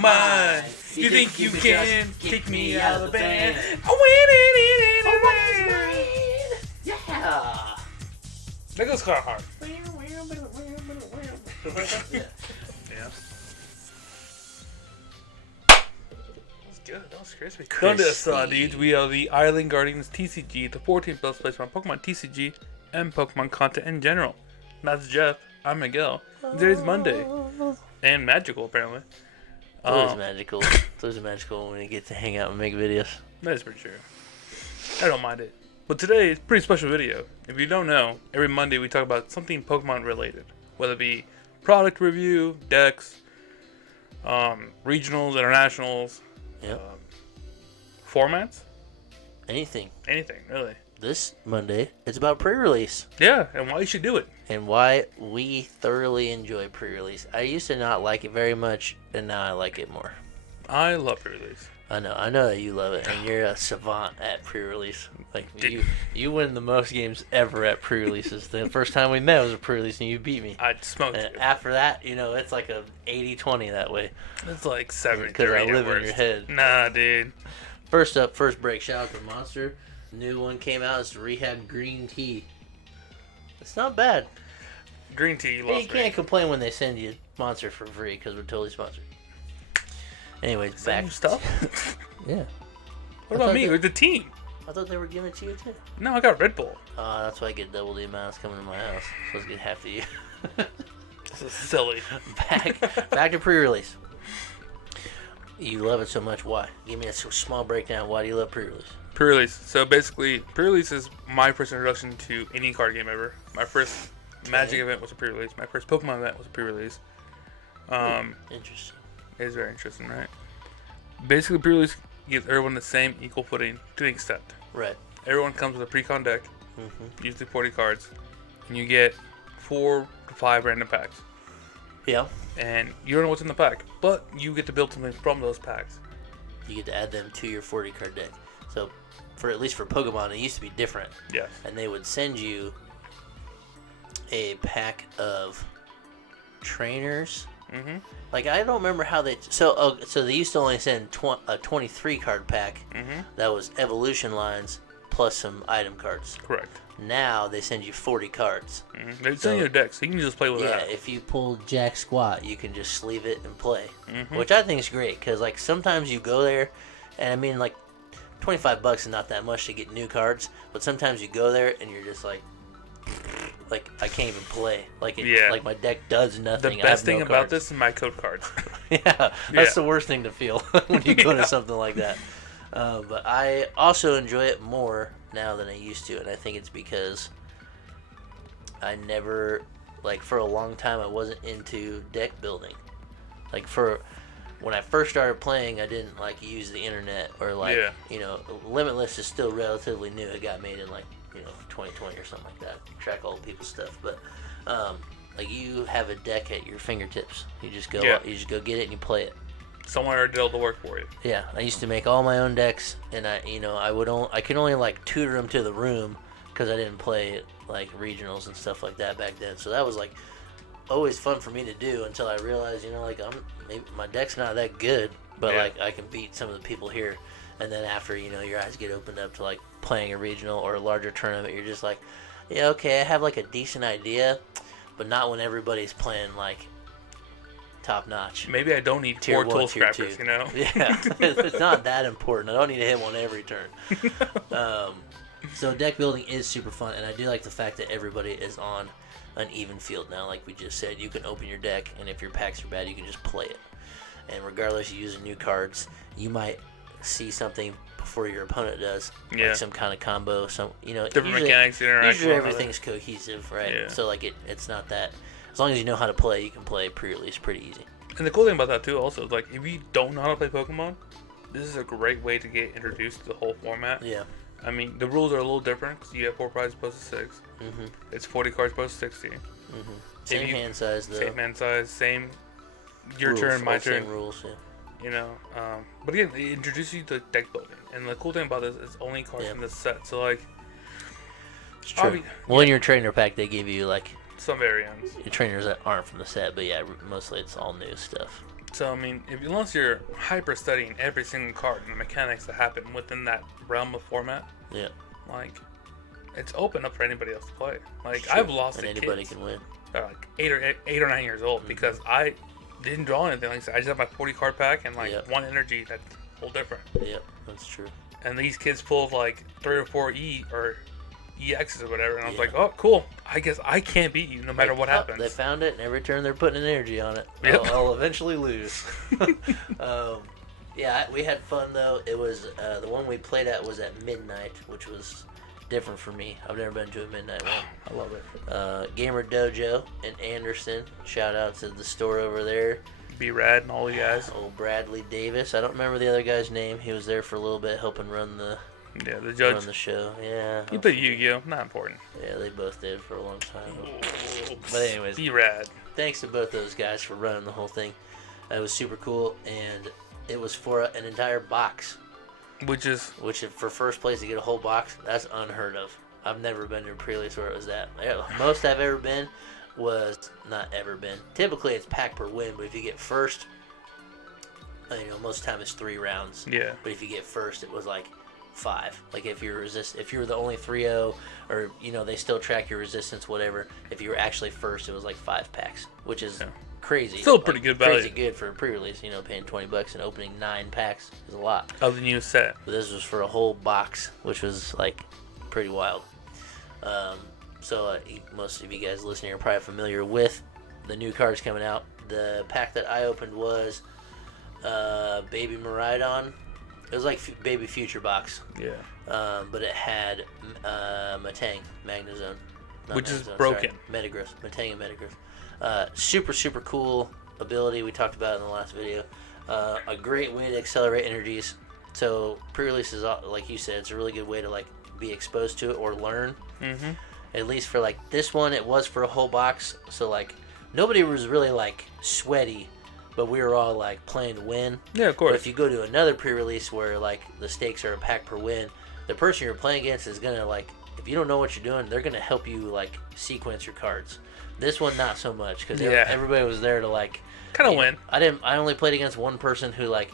mind. You think you can kick me out of the band? I win it. Yeah. That goes kind of hard. Yeah. Yeah. That's good. That was crispy. Crispy. Don't this, dudes. We are the Island Guardians TCG, the 14th best place on Pokemon TCG and Pokemon content in general. That's Jeff. I'm Miguel. Today's Monday. And magical, apparently. It's always magical. It's always magical when you get to hang out and make videos. That is pretty true. I don't mind it. But today is a pretty special video. If you don't know, every Monday we talk about something Pokemon related. Whether it be product review, decks, regionals, internationals, Yep. Formats. Anything. Anything, really. This Monday, it's about pre-release. Yeah, and why you should do it. And why we thoroughly enjoy pre-release. I used to not like it very much, and now I like it more. I love pre-release. I know that you love it, and you're a savant at pre-release. Like you win the most games ever at pre-releases. The first time we met was a pre-release, and you beat me. I smoked And you. after that, it's like a 80-20 that way. It's like 7 Because I live in your head. Nah, dude. First up, first break. Shout out to Monster. New one came out. It's Rehab Green Tea. It's not bad. Green tea, you Hey, lost you can't complain when they send you Monster for free because we're totally sponsored. Anyways, back. Same stuff? Yeah. What about me? With the team? I thought they were giving it to you too. No, I got Red Bull. That's why I get double the amounts coming to my house. Supposed to get half to you. This is silly. Back to pre-release. You love it so much. Why? Give me a small breakdown. Why do you love pre-release? Pre-release. So basically, pre-release is my first introduction to any card game ever. My first Magic event was a pre-release. My first Pokemon event was a pre-release. Interesting. It is very interesting, right? Basically, pre-release gives everyone the same equal footing to an extent. Right. Everyone comes with a pre-con deck, Mm-hmm. usually 40 cards, and you get 4 to 5 random packs. Yeah. And you don't know what's in the pack, but you get to build something from those packs. You get to add them to your 40 card deck. So, at least for Pokemon, it used to be different. Yes. And they would send you a pack of trainers. Mm-hmm. Like, I don't remember how they... So they used to only send a 23 card pack that was evolution lines plus some item cards. Correct. Now they send you 40 cards. Mm-hmm. They send you a deck, so you can just play with that. Yeah, if you pull Jack Squat, you can just sleeve it and play. Which I think is great, because, like, sometimes you go there, and I mean, like, $25 is not that much to get new cards, but sometimes you go there and you're just like I can't even play. Like my deck does nothing. The best thing about this is my code cards. Yeah, that's the worst thing to feel when you go to something like that. But I also enjoy it more now than I used to, and I think it's because I never, like, for a long time I wasn't into deck building. Like, when I first started playing, I didn't, like, use the internet or, like, Limitless is still relatively new. It got made in, like, 2020 or something like that. Track all people's stuff. But, like, you have a deck at your fingertips. You just go get it and you play it. Someone already did all the work for you. Yeah, I used to make all my own decks, and I could only, like, tutor them to the room because I didn't play, like, regionals and stuff like that back then. So that was, like, always fun for me to do until I realized, maybe my deck's not that good, but like I can beat some of the people here. And then after, your eyes get opened up to, like, playing a regional or a larger tournament, you're just like, yeah, okay, I have, like, a decent idea, but not when everybody's playing, like, top notch. Maybe I don't need tier 4 tool scrappers, Yeah, it's not that important. I don't need to hit one every turn. So deck building is super fun, and I do like the fact that everybody is on an even field now. Like we just said, you can open your deck, and if your packs are bad, you can just play it. And regardless, you use new cards, you might see something before your opponent does, like some kind of combo, different mechanics, interaction. Usually everything's cohesive, right? Yeah. So like it's not that. As long as you know how to play, you can play pre-release pretty easy. And the cool thing about that too, also, is like if you don't know how to play Pokemon, this is a great way to get introduced to the whole format. Yeah. I mean, the rules are a little different because you have 4 prizes opposed to 6. Mm-hmm. It's 40 cards opposed to 60. Mm-hmm. Same hand size, though. Same hand size, same your rules, turn, my turn. Same rules, yeah. But again, it introduces you to deck building. And the cool thing about this is only cards in this set. So, like... It's true. In your trainer pack, they give you, like... some variants. Trainers that aren't from the set, but yeah, mostly it's all new stuff. So I mean, unless you're hyper studying every single card and the mechanics that happen within that realm of format, Yeah. like it's open up for anybody else to play. Like Sure. I've lost and to anybody kids can win. that are like 8 or 9 years old because I didn't draw anything. Like I said, I just have my 40 card pack and like one energy that's a whole different. Yep, that's true. And these kids pulled like 3 or 4 E or EXs or whatever, and I was like, oh, cool. I guess I can't beat you no matter what happens. They found it, and every turn they're putting an energy on it. Yep. I'll eventually lose. Yeah, we had fun though. It was the one we played at was at midnight, which was different for me. I've never been to a midnight one. I love it. Gamer Dojo in Anderson. Shout out to the store over there. Be Rad and all you guys. Old Bradley Davis. I don't remember the other guy's name. He was there for a little bit helping run the the judge. Run the show. Yeah. He played Yu-Gi-Oh! Not important. Yeah, they both did for a long time. But anyways, Be Rad. Thanks to both those guys for running the whole thing. It was super cool, and it was for an entire box. Which For first place to get a whole box, that's unheard of. I've never been to a pre-release where it was that. Most I've ever been was not ever been. Typically it's pack per win, but if you get first, most of the time it's 3 rounds. Yeah. But if you get first, it was like 5. Like if you were the only 3-0, or they still track your resistance, whatever. If you were actually first, it was like 5 packs, which is crazy. Still pretty good value. Crazy good for a pre-release. Paying $20 and opening 9 packs is a lot. Of the new set. But this was for a whole box, which was like pretty wild. So most of you guys listening are probably familiar with the new cards coming out. The pack that I opened was Baby Miraidon. It was like Baby Future box. Yeah. But it had Matang, Magnezone. Which is broken. Metagross. Matang and Metagross. Super, super cool ability we talked about in the last video. A great way to accelerate energies. So pre-release is, like you said, it's a really good way to like be exposed to it or learn. Mm-hmm. At least for like this one, it was for a whole box. So like nobody was really like sweaty, but we were all like playing to win. Yeah, of course. But if you go to another pre-release where like the stakes are a pack per win, the person you're playing against is gonna like, if you don't know what you're doing, they're gonna help you like sequence your cards. This one not so much because everybody was there to like kind of win. I only played against one person who like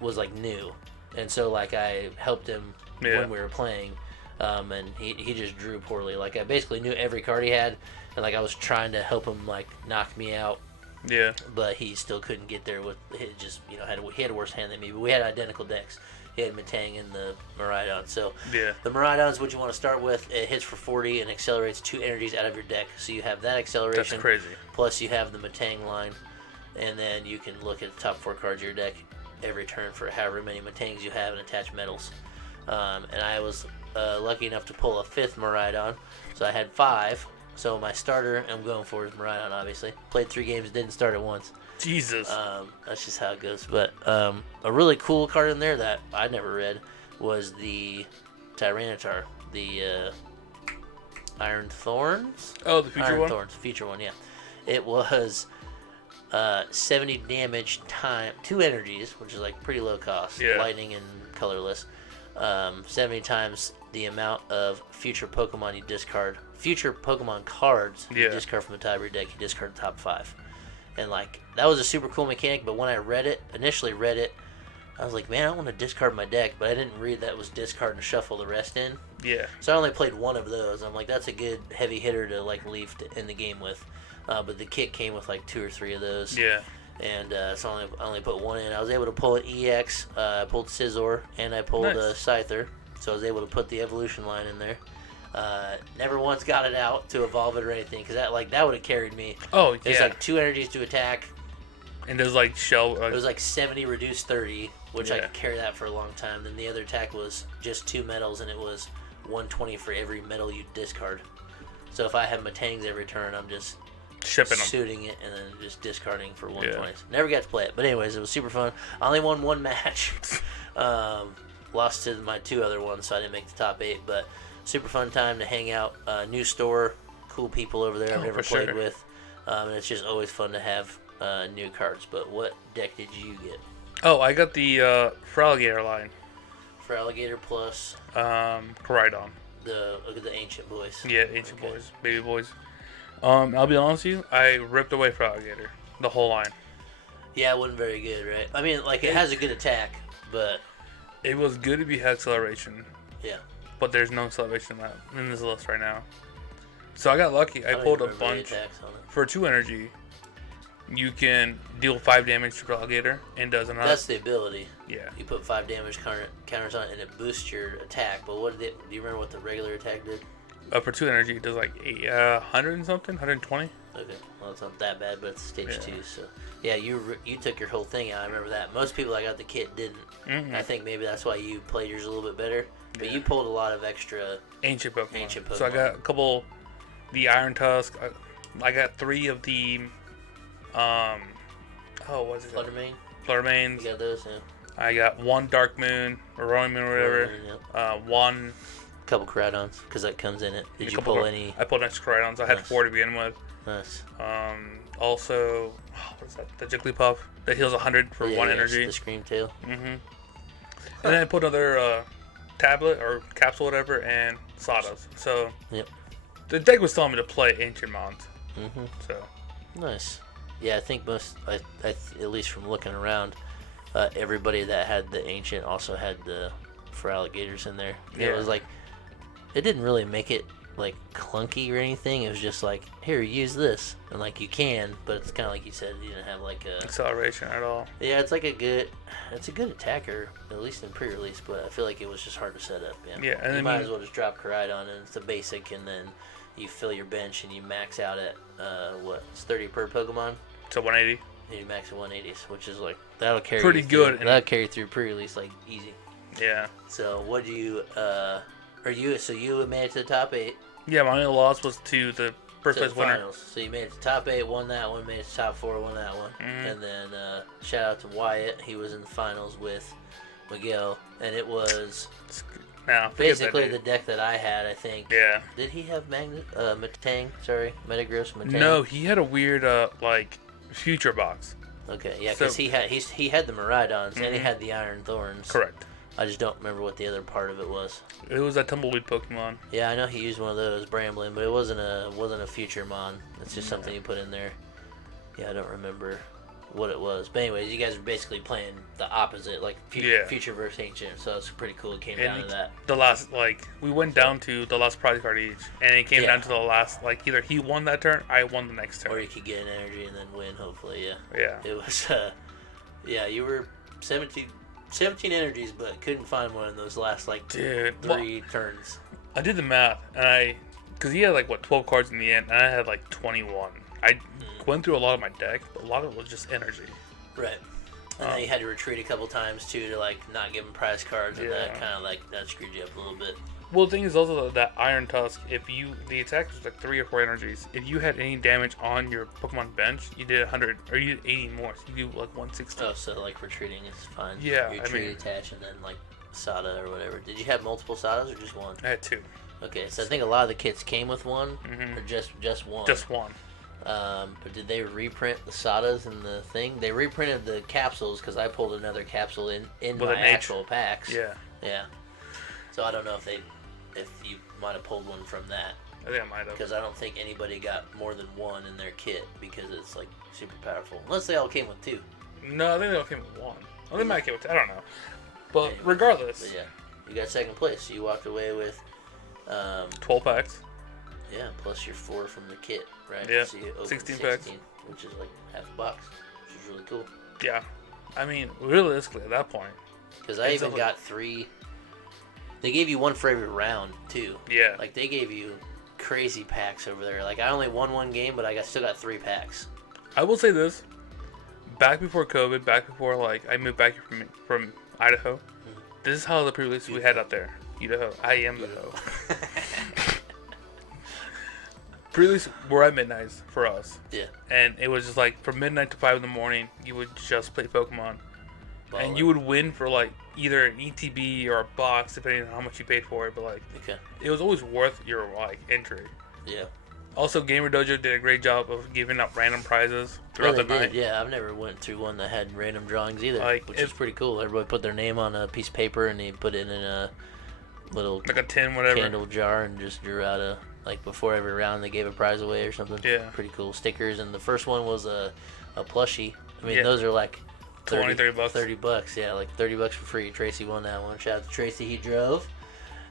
was like new, and so like I helped him when we were playing. And he just drew poorly. Like I basically knew every card he had, and like I was trying to help him like knock me out. Yeah. But he still couldn't get there with it. Just he had a worse hand than me. But we had identical decks. He had Matang and the Miraidon. So the Miraidon is what you want to start with. It hits for 40 and accelerates 2 energies out of your deck. So you have that acceleration. That's crazy. Plus you have the Matang line, and then you can look at the top 4 cards of your deck every turn for however many Matangs you have and attach metals. And I was lucky enough to pull a 5th Miraidon, so I had 5. So my starter I'm going for is Miraidon, obviously. Played 3 games, didn't start it once. Jesus. That's just how it goes. But a really cool card in there that I never read was the Tyranitar, the Iron Thorns. Oh, the future Iron one? Thorns, future one, yeah. It was 70 damage time, 2 energies, which is like pretty low cost. Yeah. Lightning and colorless. 70 times the amount of future Pokemon you discard. Future Pokemon cards you discard from the top of your deck, you discard the top 5. And like that was a super cool mechanic, but when I initially read it, I was like, man, I don't want to discard my deck, but I didn't read that it was discard and shuffle the rest in. Yeah. So I only played one of those. I'm like, that's a good heavy hitter to like leave in the game with. But the kit came with like 2 or 3 of those. Yeah. And so I only put 1 in. I was able to pull an EX, I pulled Scizor, and I pulled a Scyther. So I was able to put the evolution line in there. Never once got it out to evolve it or anything, because that would have carried me. Oh, yeah. There's like 2 energies to attack. And there's like shell. It was like 70 reduced 30, which I could carry that for a long time. Then the other attack was just 2 metals, and it was 120 for every metal you discard. So if I have Matangs every turn, I'm just shipping them, shooting it, and then just discarding for 120. Never got to play it, but anyways, it was super fun. I only won 1 match. Lost to my 2 other ones, so I didn't make the top 8. But super fun time to hang out. New store, cool people over there I've never played with, and it's just always fun to have new cards. But what deck did you get? Oh, I got the Feraligatr line. Feraligatr plus Koraidon. The ancient boys. Yeah, ancient boys, baby boys. I'll be honest with you, I ripped away Feraligatr, the whole line. Yeah, it wasn't very good, right? I mean, like, it has a good attack, but... It was good if you had acceleration. Yeah. But there's no acceleration in this list right now. So I got lucky. I pulled a bunch. For 2 energy, you can deal 5 damage to Alligator and does another. That's the ability. Yeah. You put 5 damage counters on it and it boosts your attack. But what did it... Do you remember what the regular attack did? For 2 energy, it does like 100 and something? 120? Okay. Well, it's not that bad, but it's stage 2, so... Yeah, you took your whole thing out. I remember that. Most people that got the kit didn't. Mm-hmm. I think maybe that's why you played yours a little bit better. But you pulled a lot of extra... Ancient Pokemon. So I got a couple... The Iron Tusk. I got 3 of the... what's it called? Fluttermanes. You got those, yeah. I got 1 Dark Moon, or Roaring Moon, or whatever. Yep. 1... Couple Koraidons, because that comes in it. Did you pull any? I pulled extra Koraidons. I had 4 to begin with. Nice. Also, what is that? The Jigglypuff that heals 100 for 1 energy. The Scream Tail. Mm-hmm. And then I put another tablet or capsule, whatever, and Sawdust. So the deck was telling me to play Ancient Mons. Mm-hmm. So nice. Yeah, I think at least from looking around, everybody that had the Ancient also had the for alligators in there. Yeah. It was like, it didn't really make it like clunky or anything. It was just like, here, use this, and like you can, but it's kind of like you said, you didn't have like a acceleration at all. Yeah, it's a good attacker, at least in pre-release, but I feel like it was just hard to set up. Yeah, and you might as well just drop Koraidon and it's a basic, and then you fill your bench and you max out at it's 30 per Pokemon. So 180. And you max at 180s, which is like that'll carry pretty good. That'll carry through pre-release like easy. Yeah. So what do you So you made it to the top 8. Yeah, my only loss was to the first place winner. Finals. So you made it to top 8, won that one. Made it to top 4, won that one. Mm-hmm. And then shout out to Wyatt. He was in the finals with Miguel, and it was basically the deck that I had. I think. Yeah. Did he have Metagross Matang? No, he had a weird future box. Okay, yeah, because he had the Miraidons and he had the Iron Thorns. Correct. I just don't remember what the other part of it was. It was a Tumbleweed Pokemon. Yeah, I know he used one of those, Bramblin', but it wasn't a future mon. It's just something you put in there. Yeah, I don't remember what it was. But anyways, you guys are basically playing the opposite, like future versus ancient. So it's pretty cool. It came down to that. The last, we went down to the last prize card each, and it came down to the last, either he won that turn, I won the next turn. Or you could get an energy and then win, hopefully. Yeah. Yeah. It was. You were 17 energies, but couldn't find one in those last 3 turns. I did the math, and because he had 12 cards in the end, and I had 21. I went through a lot of my deck, but a lot of it was just energy. Right. And then you had to retreat a couple times too to not give him prize cards, and that kind of that screwed you up a little bit. Well, the thing is also that Iron Tusk, the attack was 3 or 4 energies. If you had any damage on your Pokemon bench, you did 100, or you did 80 more, so you do 160. Oh, so retreating is fine. Yeah, you retreat, attach, and then Sada or whatever. Did you have multiple Sadas or just one? I had 2. Okay, so I think a lot of the kits came with one, or just one. Just one. But did they reprint the Sadas in the thing? They reprinted the capsules because I pulled another capsule in my actual packs. Yeah. Yeah. So I don't know if you might have pulled one from that. I think I might have. Because I don't think anybody got more than one in their kit because it's super powerful. Unless they all came with 2. No, I think they all came with 1. I think they might have came with 2. I don't know. But regardless. But yeah, you got second place. You walked away with 12 packs. Yeah, plus your 4 from the kit, right? Yeah, so you 16 packs. Which is half a box, which is really cool. Yeah. I mean, realistically, at that point. Because I even got 3. They gave you 1 for every round, too. Yeah. They gave you crazy packs over there. I only won 1 game, but I still got 3 packs. I will say this. Back before COVID, back before, I moved back here from Idaho, this is how the pre-release we had up there. Idaho. I am the hoe. Pre-release were at midnight for us. Yeah. And it was just from midnight to 5 in the morning, you would just play Pokemon. Baller. And you would win for either an ETB or a box, depending on how much you paid for it. But it was always worth your entry. Yeah. Also, Gamer Dojo did a great job of giving out random prizes throughout the night. Yeah, I've never went through one that had random drawings either, which is pretty cool. Everybody put their name on a piece of paper and they put it in a little a tin, whatever, candle jar and just drew out a before every round they gave a prize away or something. Yeah. Pretty cool stickers. And the first one was a plushie I mean, those are like 30 bucks. $30, yeah, like $30 for free. Tracy won that one. Shout out to Tracy, he drove.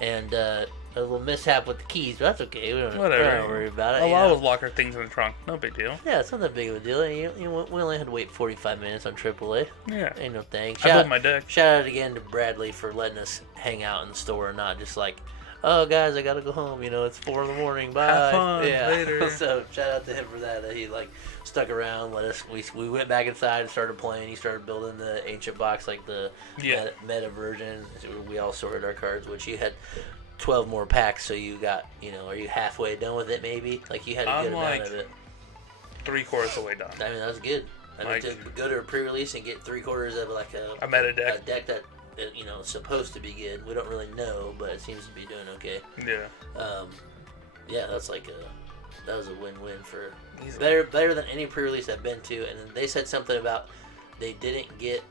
And a little mishap with the keys, but that's okay. We don't worry about it. A lot of locker things in the trunk. No big deal. Yeah, it's not that big of a deal. We only had to wait 45 minutes on AAA. Yeah. Ain't no thing. I built my deck. Shout out again to Bradley for letting us hang out in the store and not just like, oh, guys, I got to go home. It's 4 in the morning. Bye. Have fun. Yeah. Later. So shout out to him for that he like stuck around, let us. We went back inside and started playing. He started building the ancient box, like the meta version. So we all sorted our cards, which you had 12 more packs, so you got, are you halfway done with it maybe? Like you had a good amount of it. 3/4 of the way done. I mean, that was good. I mean, to go to a pre-release and get 3/4 of like a meta deck. A deck that, is supposed to be good. We don't really know, but it seems to be doing okay. Yeah. Yeah, that was a win-win for better than any pre-release I've been to. And then they said something about they didn't get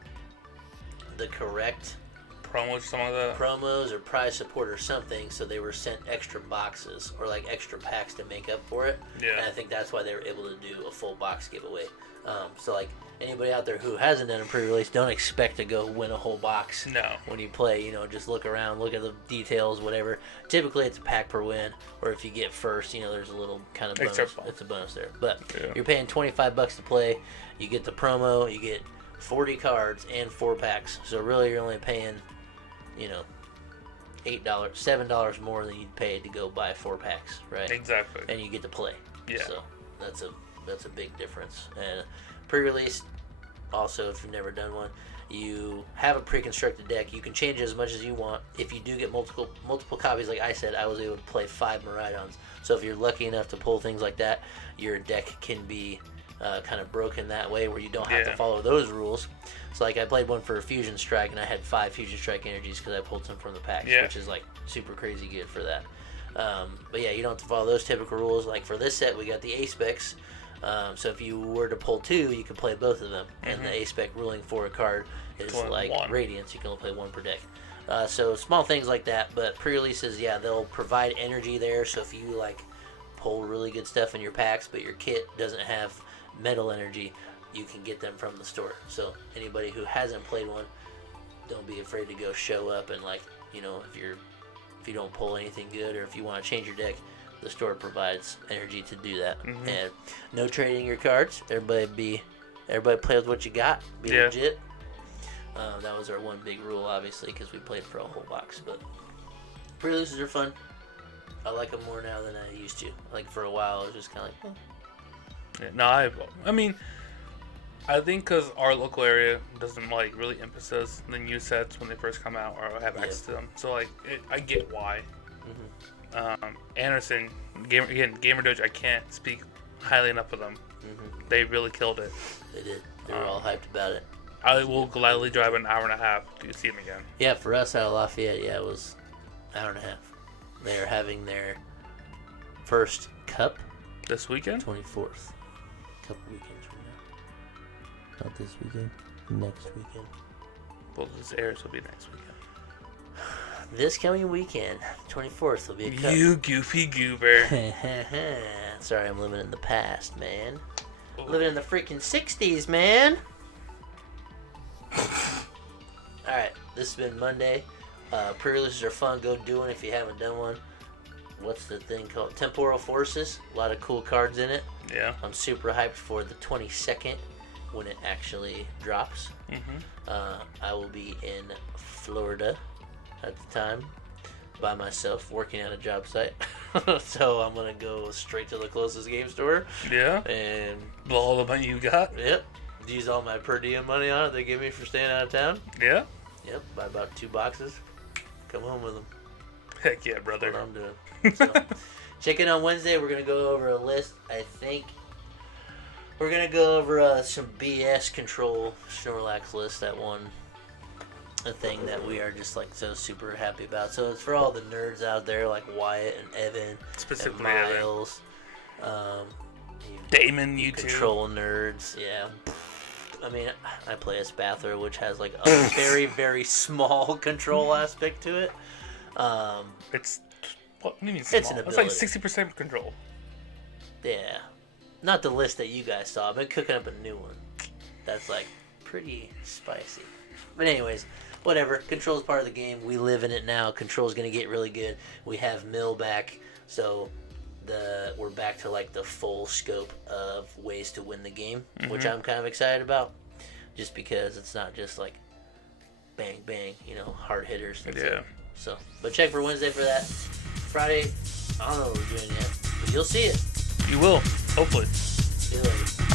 the correct promos, some of that. Promos or prize support or something, so they were sent extra boxes or like extra packs to make up for it. Yeah. And I think that's why they were able to do a full box giveaway. So like anybody out there who hasn't done a pre-release, don't expect to go win a whole box. No. When you play, just look around, look at the details, whatever. Typically it's a pack per win, or if you get first, there's a little kind of bonus. It's a bonus there. But you're paying $25 to play. You get the promo, you get 40 cards and 4 packs. So really you're only paying $8, $7 more than you'd pay to go buy 4 packs, right? Exactly. And you get to play. Yeah. So that's a big difference. And pre-release, also, if you've never done one, you have a pre-constructed deck. You can change it as much as you want. If you do get multiple copies, like I said, I was able to play 5 Miraidons. So if you're lucky enough to pull things like that, your deck can be kind of broken that way, where you don't have to follow those rules. So like I played one for Fusion Strike, and I had 5 Fusion Strike energies because I pulled some from the packs, which is like super crazy good for that. But yeah, you don't have to follow those typical rules. Like for this set, we got the A-Specs. So if you were to pull 2, you could play both of them. And the A-Spec ruling for a card is like Radiance. You can only play 1 per deck. So small things like that. But pre-releases, they'll provide energy there. So if you like pull really good stuff in your packs, but your kit doesn't have metal energy, you can get them from the store. So anybody who hasn't played one, don't be afraid to go show up and like, if you don't pull anything good, or if you want to change your deck, the store provides energy to do that. And no trading your cards. Everybody play with what you got. Be legit. That was our one big rule, obviously, because we played for a whole box. But pre-releases are fun. I like them more now than I used to. Like for a while, I was just kind of like, I mean, I think because our local area doesn't like really emphasize the new sets when they first come out or have access to them. So like, I get why. Anderson, Gamer Doge, I can't speak highly enough of them. They really killed it. They did. They were all hyped about it. I will gladly drive an hour and a half to see them again. Yeah, for us out of Lafayette, it was an hour and a half. They are having their first cup this weekend. 24th. Couple weekends from now. Not this weekend. Next weekend. Well, this airs will be next weekend. This coming weekend, 24th, will be a cup. You goofy goober. Sorry, I'm living in the past, man. Living in the freaking 60s, man. Alright, this has been Monday. Pre-releases are fun. Go do one if you haven't done one. What's the thing called? Temporal Forces. A lot of cool cards in it. Yeah. I'm super hyped for the 22nd when it actually drops. I will be in Florida at the time by myself working at a job site. So I'm going to go straight to the closest game store. Yeah. And blow all the money you got. Yep. Use all my per diem money on it they give me for staying out of town. Yeah. Yep. Buy about 2 boxes. Come home with them. Heck yeah, brother. That's what I'm doing. So, check in on Wednesday. We're going to go over a list. I think we're going to go over some BS Control Snorlax list. That one, a thing that we are just like so super happy about. So it's for all the nerds out there like Wyatt and Evan. Specifically and Miles. Damon, you Control nerds. Yeah. I mean, I play as Spathra, which has like a very, very small control aspect to it. It's what do you mean small? It's an It's ability. like 60% control. Yeah. Not the list that you guys saw. I've been cooking up a new one. That's like pretty spicy. But anyways, whatever. Control's part of the game. We live in it now. Control's gonna get really good. We have Mill back, so we're back to like the full scope of ways to win the game, which I'm kind of excited about. Just because it's not just like bang bang, hard hitters. That's it. So, but check for Wednesday for that. Friday, I don't know what we're doing yet, but you'll see it. You will, hopefully. See you later.